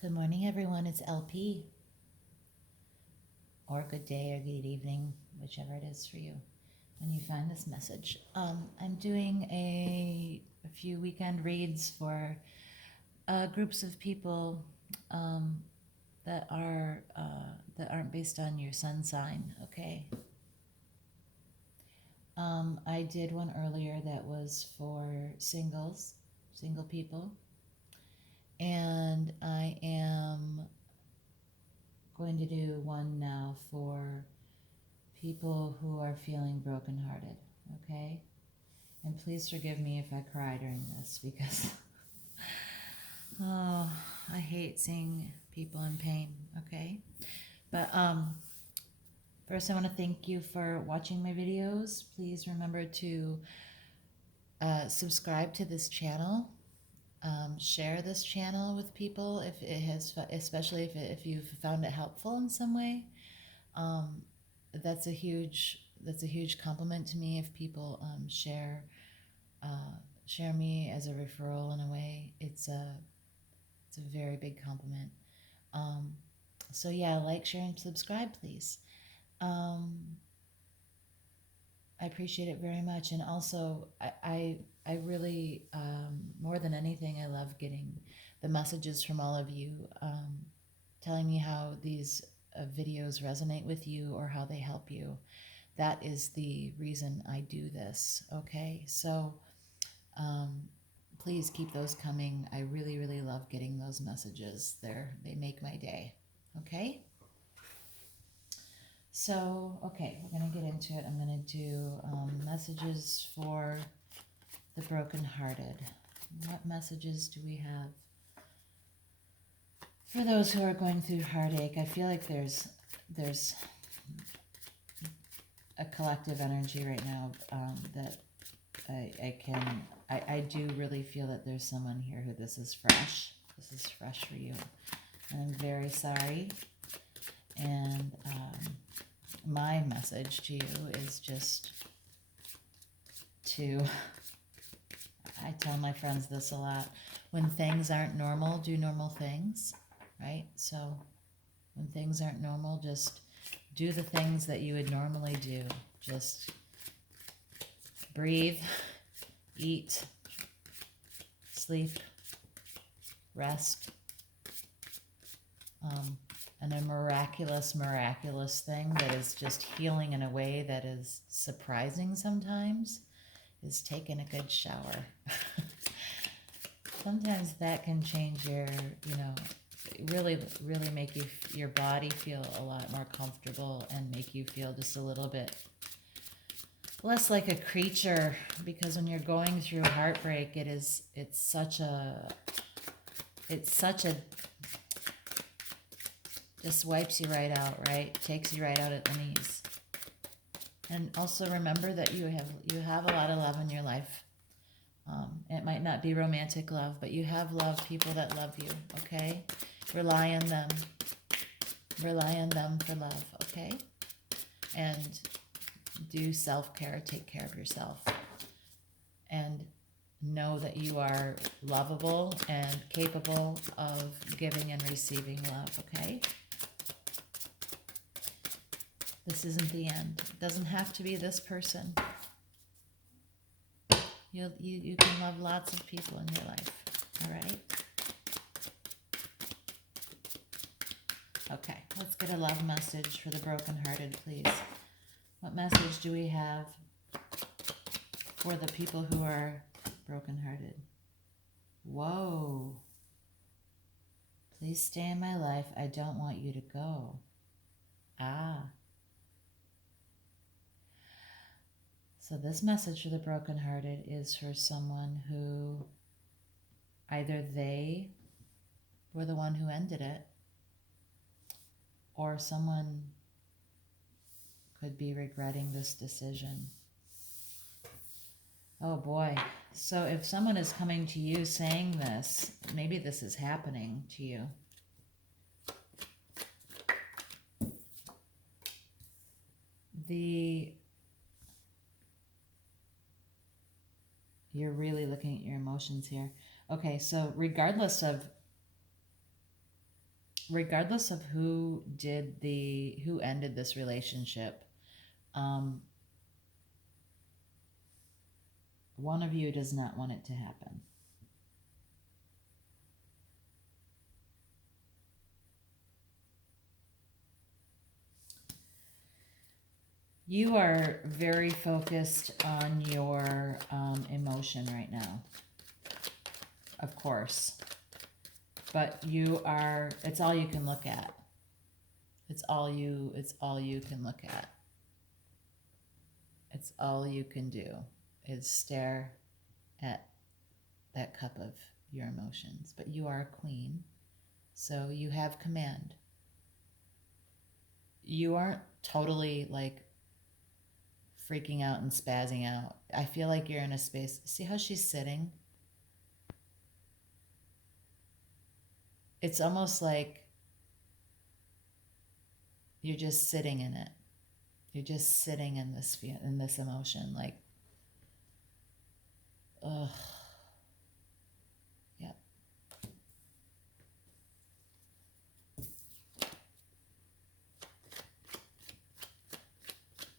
Good morning, everyone. It's LP, or good day or good evening, whichever it is for you when you find this message. I'm doing a few weekend reads for groups of people um, that aren't based on your sun sign. Okay. I did one earlier that was for single people, and I am going to do one now for people who are feeling brokenhearted, okay? And please forgive me if I cry during this because, oh, I hate seeing people in pain, okay? But first, I want to thank you for watching my videos. Please remember to subscribe to this channel. Share this channel with people if it has, especially if you've found it helpful in some way. Um, that's a huge compliment to me if people share me as a referral in a way. It's a very big compliment. Um, so yeah, like, share, and subscribe, please. Um, I appreciate it very much, and also I really more than anything I love getting the messages from all of you telling me how these videos resonate with you or how they help you. That is the reason I do this. Okay, so um, please keep those coming. I really, really love getting those messages. They make my day. Okay, so okay, we're gonna get into it. I'm gonna do messages for the brokenhearted. What messages do we have for those who are going through heartache? I feel like there's a collective energy right now that I do really feel that there's someone here who this is fresh. This is fresh for you. And I'm very sorry. And my message to you is just to, I tell my friends this a lot, when things aren't normal, do normal things, right? So when things aren't normal, just do the things that you would normally do. Just breathe, eat, sleep, rest, and a miraculous thing that is just healing in a way that is surprising sometimes is taking a good shower. Sometimes that can change really, really make your body feel a lot more comfortable and make you feel just a little bit less like a creature, because when you're going through heartbreak, it's such a just wipes you right out, right? Takes you right out at the knees. And also remember that you have a lot of love in your life. It might not be romantic love, but you have love, people that love you, okay? Rely on them. Rely on them for love, okay? And do self-care, take care of yourself. And know that you are lovable and capable of giving and receiving love, okay? This isn't the end. It doesn't have to be this person. You can love lots of people in your life, all right? Okay, let's get a love message for the brokenhearted, please. What message do we have for the people who are brokenhearted? Whoa. Please stay in my life. I don't want you to go. Ah. So this message for the brokenhearted is for someone who either they were the one who ended it, or someone could be regretting this decision. Oh boy. So if someone is coming to you saying this, maybe this is happening to you. You're really looking at your emotions here. Okay, so regardless of regardless of who ended this relationship, um, one of you does not want it to happen. You are very focused on your emotion right now, of course. But it's all you can look at. It's all you can look at. It's all you can do is stare at that cup of your emotions. But you are a queen, so you have command. You aren't totally like freaking out and spazzing out. I feel like you're in a space. See how she's sitting? It's almost like you're just sitting in it. You're just sitting in this emotion, like, ugh. Yep.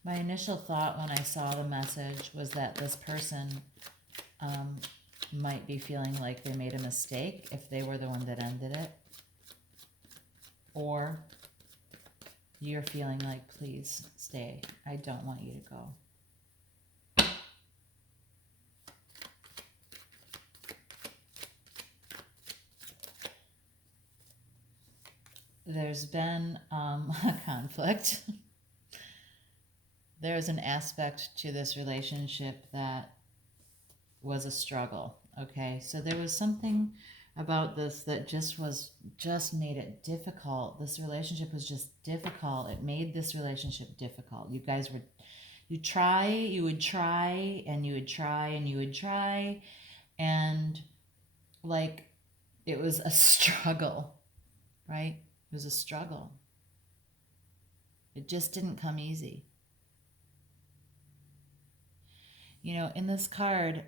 My initial thought when I saw the message was that this person might be feeling like they made a mistake if they were the one that ended it. Or you're feeling like, please stay. I don't want you to go. There's been a conflict. There's an aspect to this relationship that was a struggle. Okay, so there was something about this that just made it difficult. This relationship was just difficult. It made this relationship difficult. You guys would try, and you would try, and you would try, and like it was a struggle, right? It was a struggle. It just didn't come easy. You know, in this card,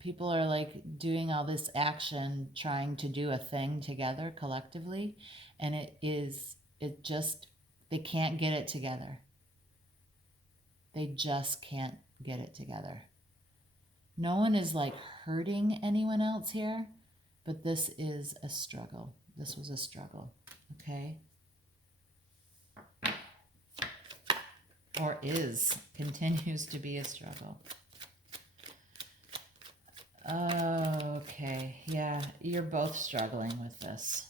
people are like doing all this action, trying to do a thing together collectively, and they can't get it together. They just can't get it together. No one is like hurting anyone else here, but this is a struggle. This was a struggle, okay? Or continues to be a struggle. Okay, yeah, you're both struggling with this.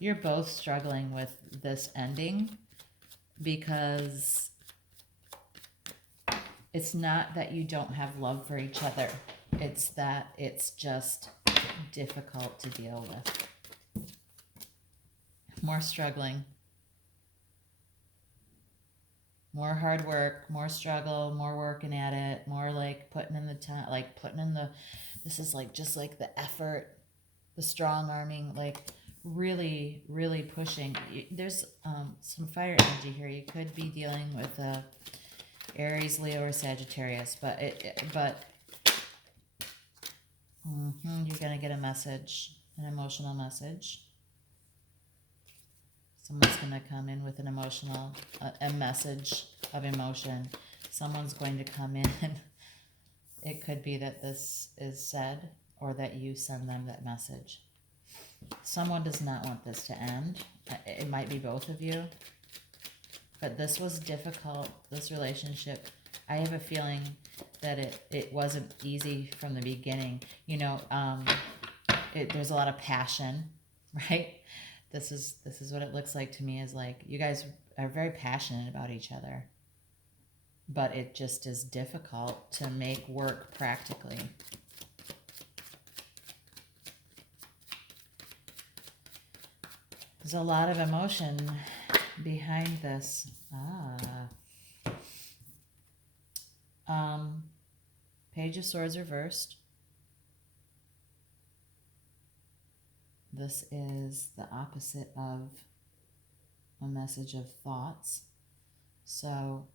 You're both struggling with this ending because it's not that you don't have love for each other. It's that it's just difficult to deal with. More struggling. More hard work, more struggle, more working at it, more like putting in the time, like this is like just like the effort, the strong arming, like really, really pushing. There's some fire energy here. You could be dealing with Aries, Leo, or Sagittarius, but you're gonna get a message, an emotional message. Someone's going to come in with an emotional, a message of emotion. Someone's going to come in. It could be that this is said or that you send them that message. Someone does not want this to end. It might be both of you. But this was difficult, this relationship. I have a feeling that it wasn't easy from the beginning. You know, there's a lot of passion, right? This is what it looks like to me, is like you guys are very passionate about each other, but it just is difficult to make work practically. There's a lot of emotion behind this. Page of Swords reversed. This is the opposite of a message of thoughts. So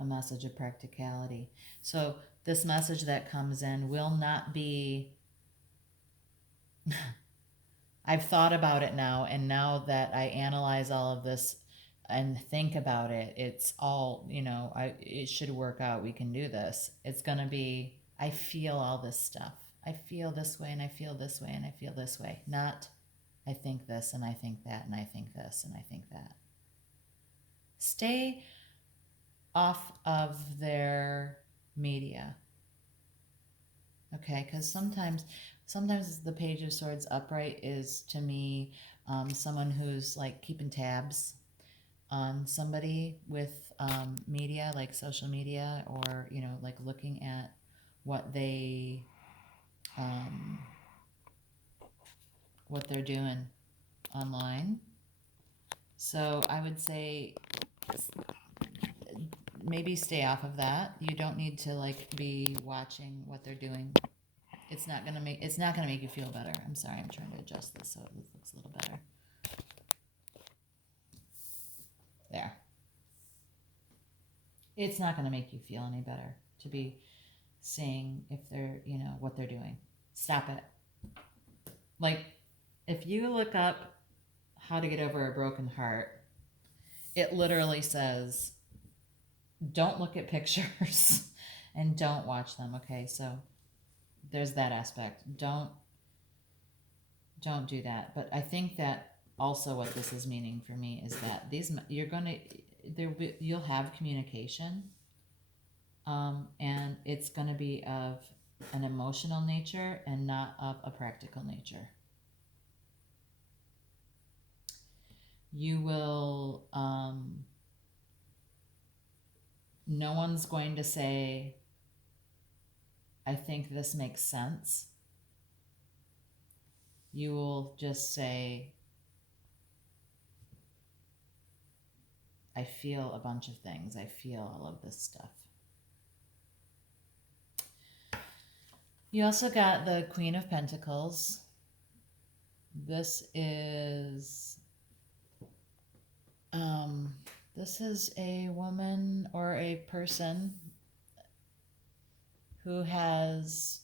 a message of practicality. So this message that comes in will not be I've thought about it now, and now that I analyze all of this and think about it, it's all, it should work out. We can do this. It's going to be, I feel all this stuff. I feel this way, and I feel this way, and I feel this way. Not, I think this, and I think that, and I think this, and I think that. Stay off of their media. Okay, because sometimes the Page of Swords upright is, to me, someone who's like keeping tabs on somebody with media, like social media, or like looking at what um, what they're doing online. So I would say maybe stay off of that. You don't need to like be watching what they're doing. It's not gonna make you feel better. I'm sorry, I'm trying to adjust this so it looks a little better. There. It's not gonna make you feel any better to be seeing if they're, what they're doing. Stop it. Like, if you look up how to get over a broken heart, it literally says, don't look at pictures and don't watch them. Okay, so there's that aspect. Don't do that. But I think that also what this is meaning for me is that you'll have communication, and it's going to be of an emotional nature and not of a practical nature. You will, no one's going to say, I think this makes sense. You will just say, I feel a bunch of things. I feel all of this stuff. You also got the Queen of Pentacles. This is a woman or a person who has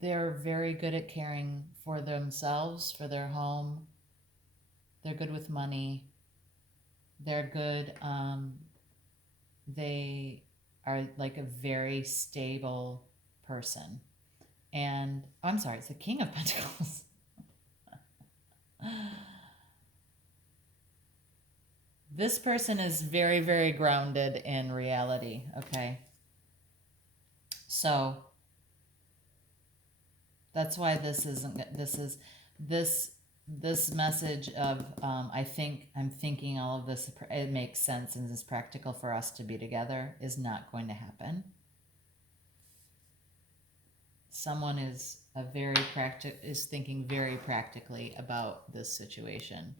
they're very good at caring for themselves, for their home. They're good with money. They're good. They are like a very stable person. And I'm sorry, it's the King of Pentacles. This person is very, very grounded in reality. Okay. So that's why this message of I'm thinking all of this, it makes sense and is practical for us to be together, is not going to happen. Someone is thinking very practically about this situation.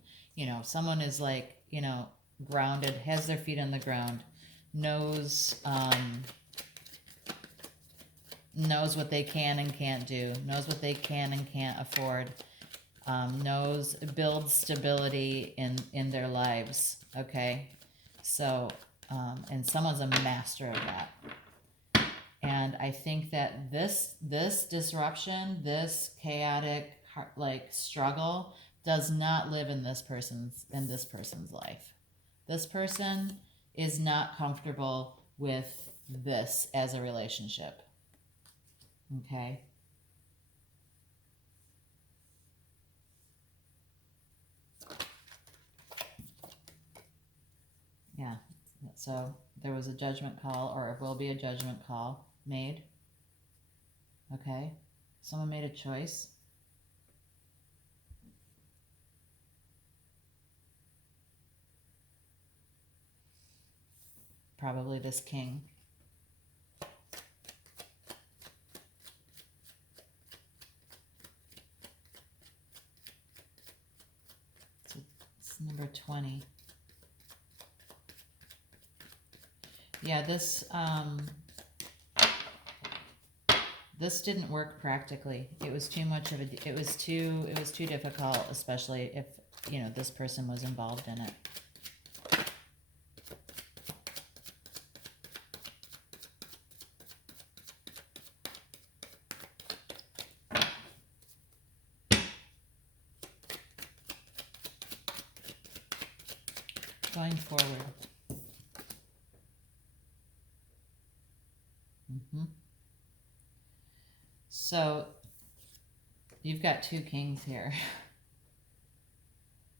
Someone is like, grounded, has their feet on the ground, knows what they can and can't do, knows what they can and can't afford, builds stability in their lives. Okay, so and someone's a master of that. And I think that this disruption, this chaotic struggle, does not live in this person's life. This person is not comfortable with this as a relationship. Okay. Yeah. So there was a judgment call, or will be a judgment call made. Okay. Someone made a choice. Probably this king. So it's number 20. Yeah, this didn't work practically. It was too much of it was too difficult, especially if, this person was involved in it. showing forward. So you've got two kings here.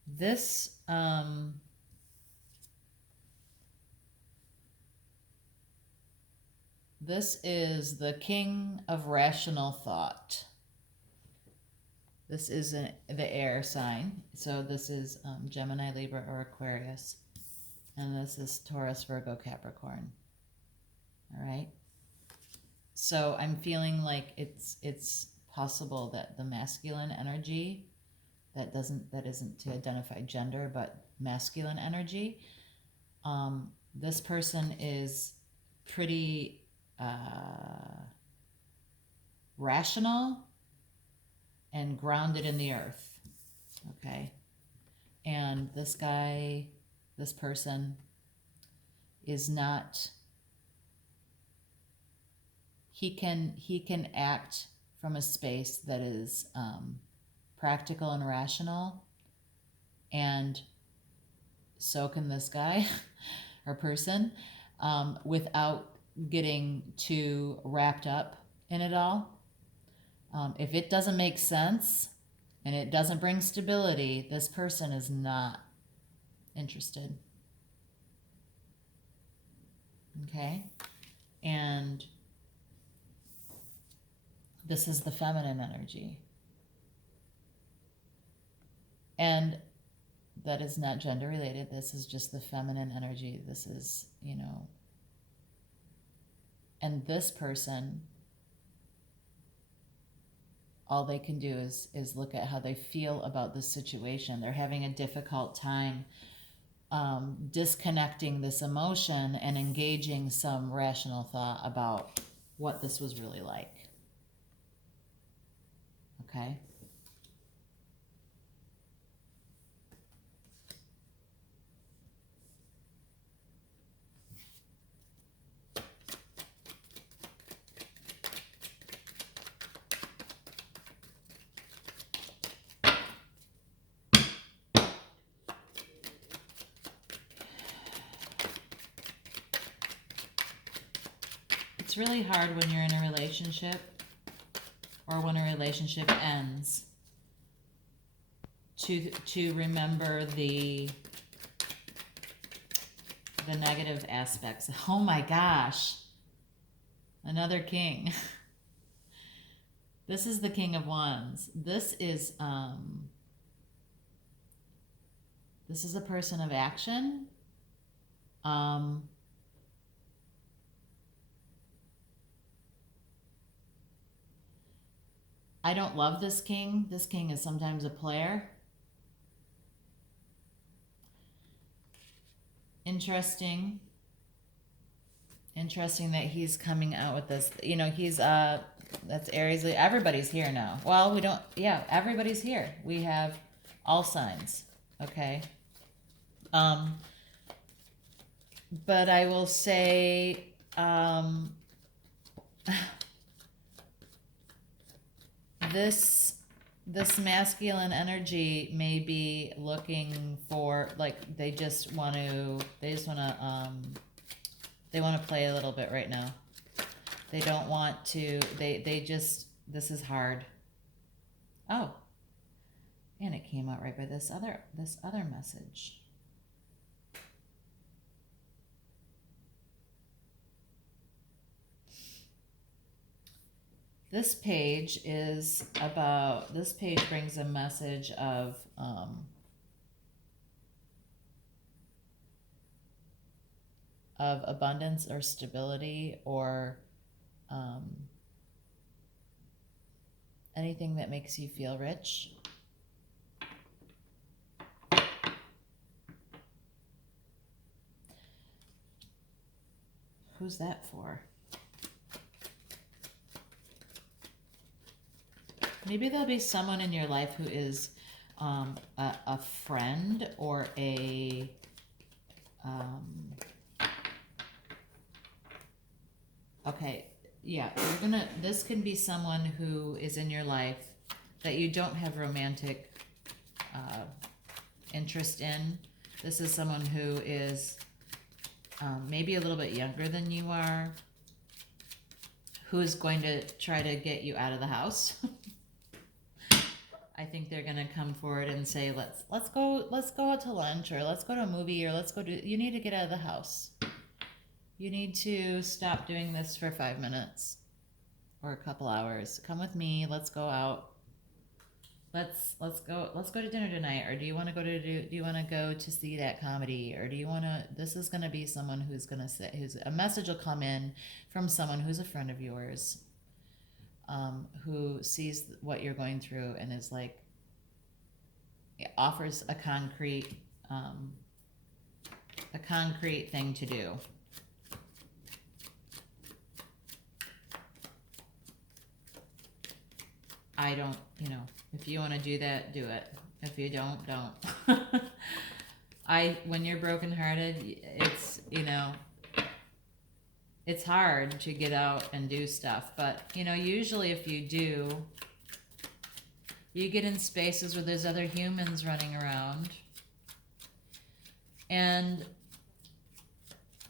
This this is the king of rational thought. This is the air sign. So this is Gemini, Libra, or Aquarius. And this is Taurus, Virgo, Capricorn. All right. So I'm feeling like it's possible that the masculine energy, that isn't to identify gender, but masculine energy, this person is pretty rational and grounded in the earth. Okay. And this guy, this person is not, he can act from a space that is practical and rational, and so can this guy or person, without getting too wrapped up in it all. If it doesn't make sense and it doesn't bring stability, this person is not interested. Okay? And this is the feminine energy. And that is not gender related. This is just the feminine energy. This is, and this person, all they can do is look at how they feel about this situation. They're having a difficult time disconnecting this emotion and engaging some rational thought about what this was really like. Okay? It's really hard when you're in a relationship or when a relationship ends to remember the negative aspects. Oh my gosh. Another king. This is the King of Wands. This is a person of action. I don't love this king. This king is sometimes a player. Interesting that he's coming out with this. He's that's Aries. Everybody's here now. Well, everybody's here. We have all signs. Okay. But I will say this masculine energy may be looking for, like, they want to play a little bit right now. They don't want to, this is hard. Oh, and it came out right by this other message. This page brings a message of abundance or stability, or anything that makes you feel rich. Who's that for? Maybe there'll be someone in your life who is a friend or a okay, yeah, this can be someone who is in your life that you don't have romantic interest in, This is someone who is maybe a little bit younger than you are, who is going to try to get you out of the house. I think they're gonna come forward and say, let's go out to lunch, or let's go to a movie, or let's go do. You need to get out of the house. You need to stop doing this for 5 minutes or a couple hours. Come with me. Let's go out. Let's go to dinner tonight. Or do you want to go to see that comedy? Or do you want to? This is gonna be someone who's gonna say, a message will come in from someone who's a friend of yours. Who sees what you're going through and is like, offers a concrete thing to do. I don't, if you want to do that, do it. If you don't. When you're brokenhearted, it's, it's hard to get out and do stuff, but usually if you do, you get in spaces where there's other humans running around, and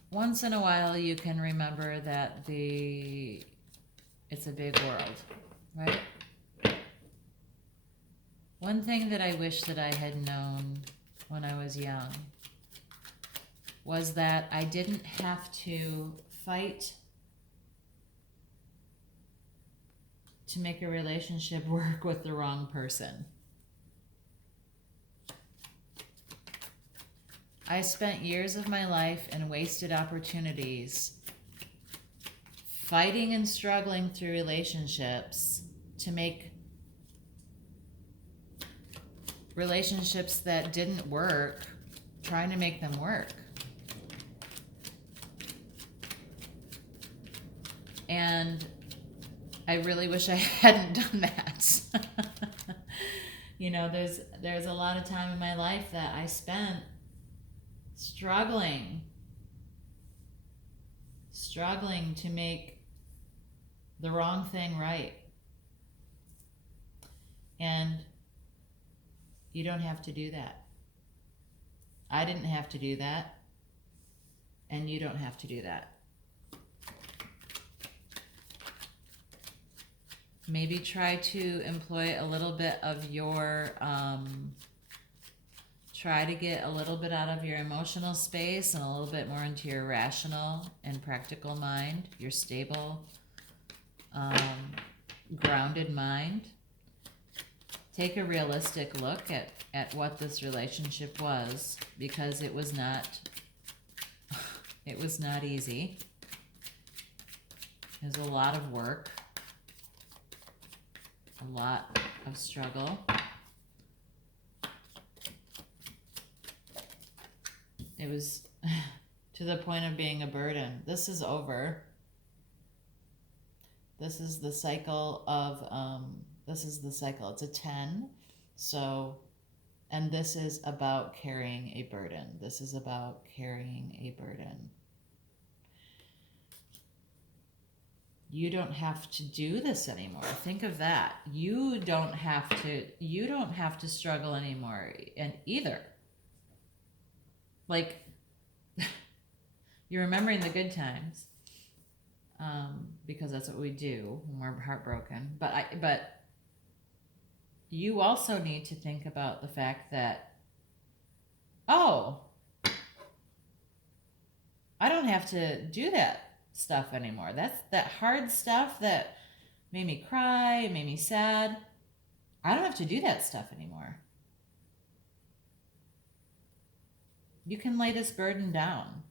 once in a while you can remember that it's a big world, right? One thing that I wish that I had known when I was young was that I didn't have to fight to make a relationship work with the wrong person. I spent years of my life and wasted opportunities fighting and struggling through relationships to make relationships that didn't work, trying to make them work. And I really wish I hadn't done that. There's a lot of time in my life that I spent struggling to make the wrong thing right. And you don't have to do that. I didn't have to do that. And you don't have to do that. Maybe try to employ a little bit of your, try to get a little bit out of your emotional space and a little bit more into your rational and practical mind, your stable, grounded mind. Take a realistic look at what this relationship was, because it was not easy. It was a lot of work. A lot of struggle. It was to the point of being a burden. This is over. This is the cycle of, it's a 10. So, and this is about carrying a burden. This is about carrying a burden. You don't have to do this anymore. Think of that. You don't have to struggle anymore, and either. Like, you're remembering the good times, because that's what we do when we're heartbroken. But you also need to think about the fact that, I don't have to do that stuff anymore. That's that hard stuff that made me cry, made me sad. I don't have to do that stuff anymore. You can lay this burden down.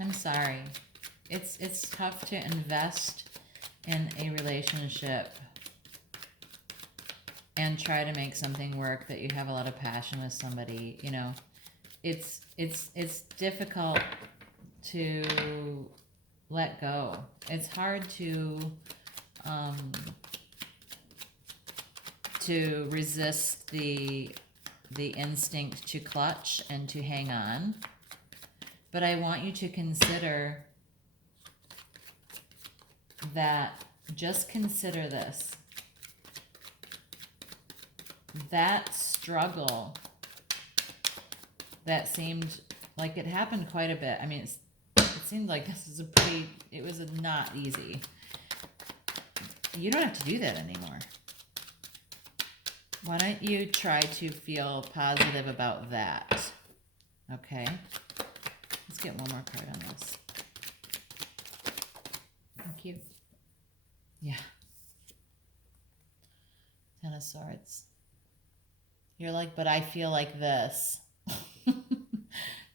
I'm sorry. It's tough to invest in a relationship and try to make something work that you have a lot of passion with somebody. It's difficult to let go. It's hard to to resist the instinct to clutch and to hang on. But I want you to consider that, just consider this. That struggle that seemed like it happened quite a bit. I mean, it seemed like this is it was not easy. You don't have to do that anymore. Why don't you try to feel positive about that? Okay. Let's get one more card on this. Thank you. Yeah. Ten of Swords. You're like, but I feel like this.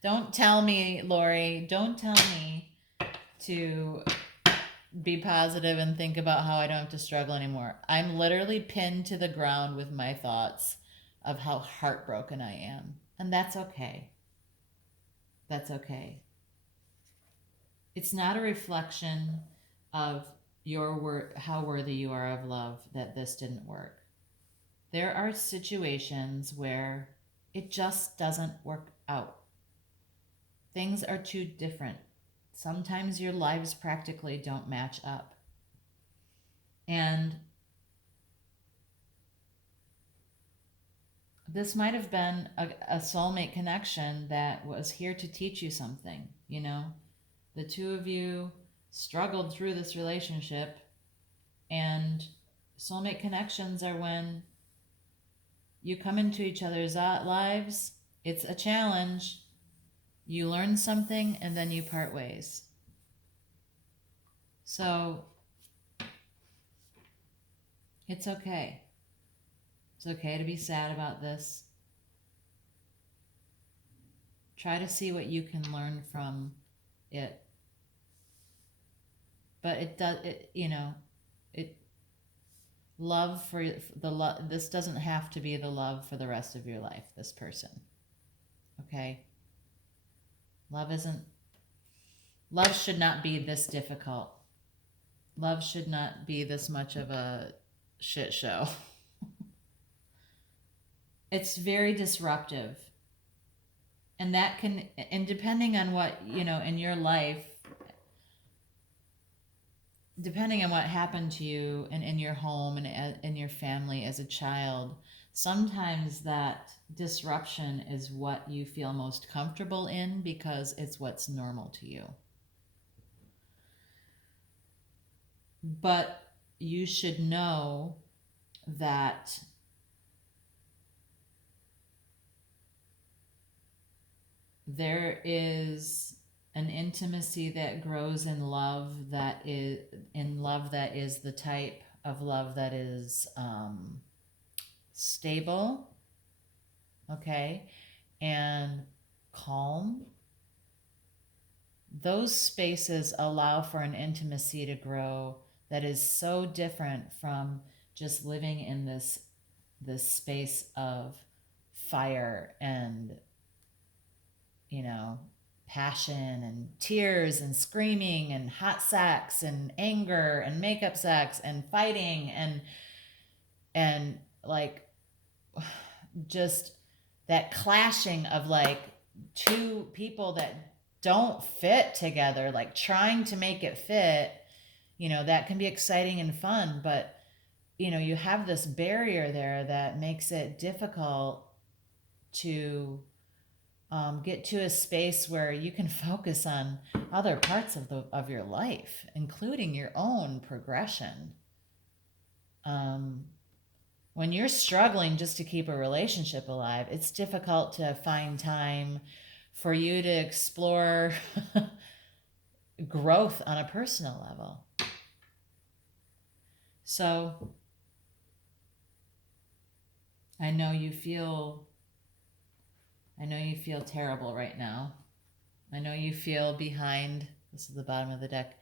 Don't tell me, Lori, don't tell me to be positive and think about how I don't have to struggle anymore. I'm literally pinned to the ground with my thoughts of how heartbroken I am. And that's okay. That's okay. It's not a reflection of how worthy you are of love that this didn't work. There are situations where it just doesn't work out. Things are too different. Sometimes your lives practically don't match up. And this might have been a soulmate connection that was here to teach you something, you know? The two of you struggled through this relationship, and soulmate connections are when you come into each other's lives. It's a challenge. You learn something and then you part ways. So it's okay. It's okay to be sad about this. Try to see what you can learn from it. But love for the love. This doesn't have to be the love for the rest of your life, this person. Okay? Love should not be this difficult. Love should not be this much of a shit show. It's very disruptive. And depending on what, in your life, depending on what happened to you and in your home and in your family as a child, sometimes that disruption is what you feel most comfortable in because it's what's normal to you. But you should know that there is an intimacy that grows in love that is the type of love that is stable, okay, and calm. Those spaces allow for an intimacy to grow that is so different from just living in this space of fire and passion and tears and screaming and hot sex and anger and makeup sex and fighting and like just that clashing of like two people that don't fit together, like trying to make it fit, that can be exciting and fun, but you have this barrier there that makes it difficult to get to a space where you can focus on other parts of your life, including your own progression. When you're struggling just to keep a relationship alive, it's difficult to find time for you to explore growth on a personal level. So I know you feel terrible right now. I know you feel behind. This is the bottom of the deck.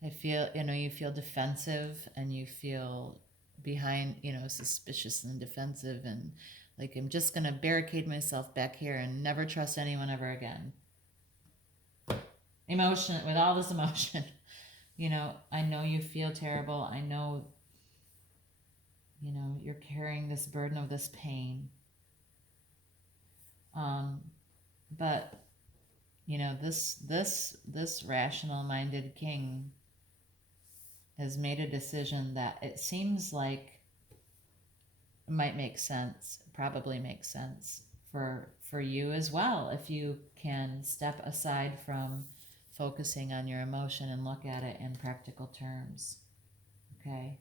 You feel defensive and you feel behind, suspicious and defensive and like, I'm just going to barricade myself back here and never trust anyone ever again. With all this emotion, I know you feel terrible. I know You know, you're carrying this burden of this pain. But you know, this rational minded king has made a decision that it seems like might make sense, probably makes sense for you as well, if you can step aside from focusing on your emotion and look at it in practical terms. Okay?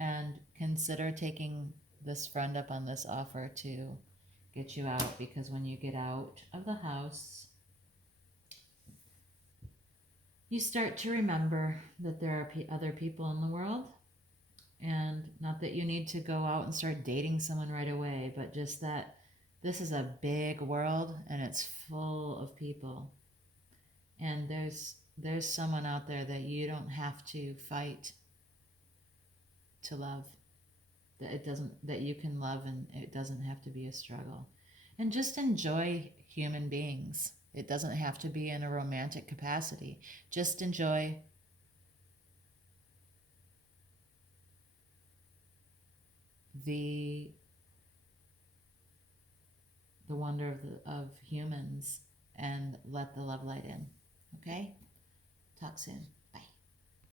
And consider taking this friend up on this offer to get you out, because when you get out of the house, you start to remember that there are other people in the world. And not that you need to go out and start dating someone right away, but just that this is a big world and it's full of people. And there's someone out there that you don't have to fight to love. That you can love, and it doesn't have to be a struggle. And just enjoy human beings. It doesn't have to be in a romantic capacity. Just enjoy the wonder of humans, and let the love light in. Okay? Talk soon.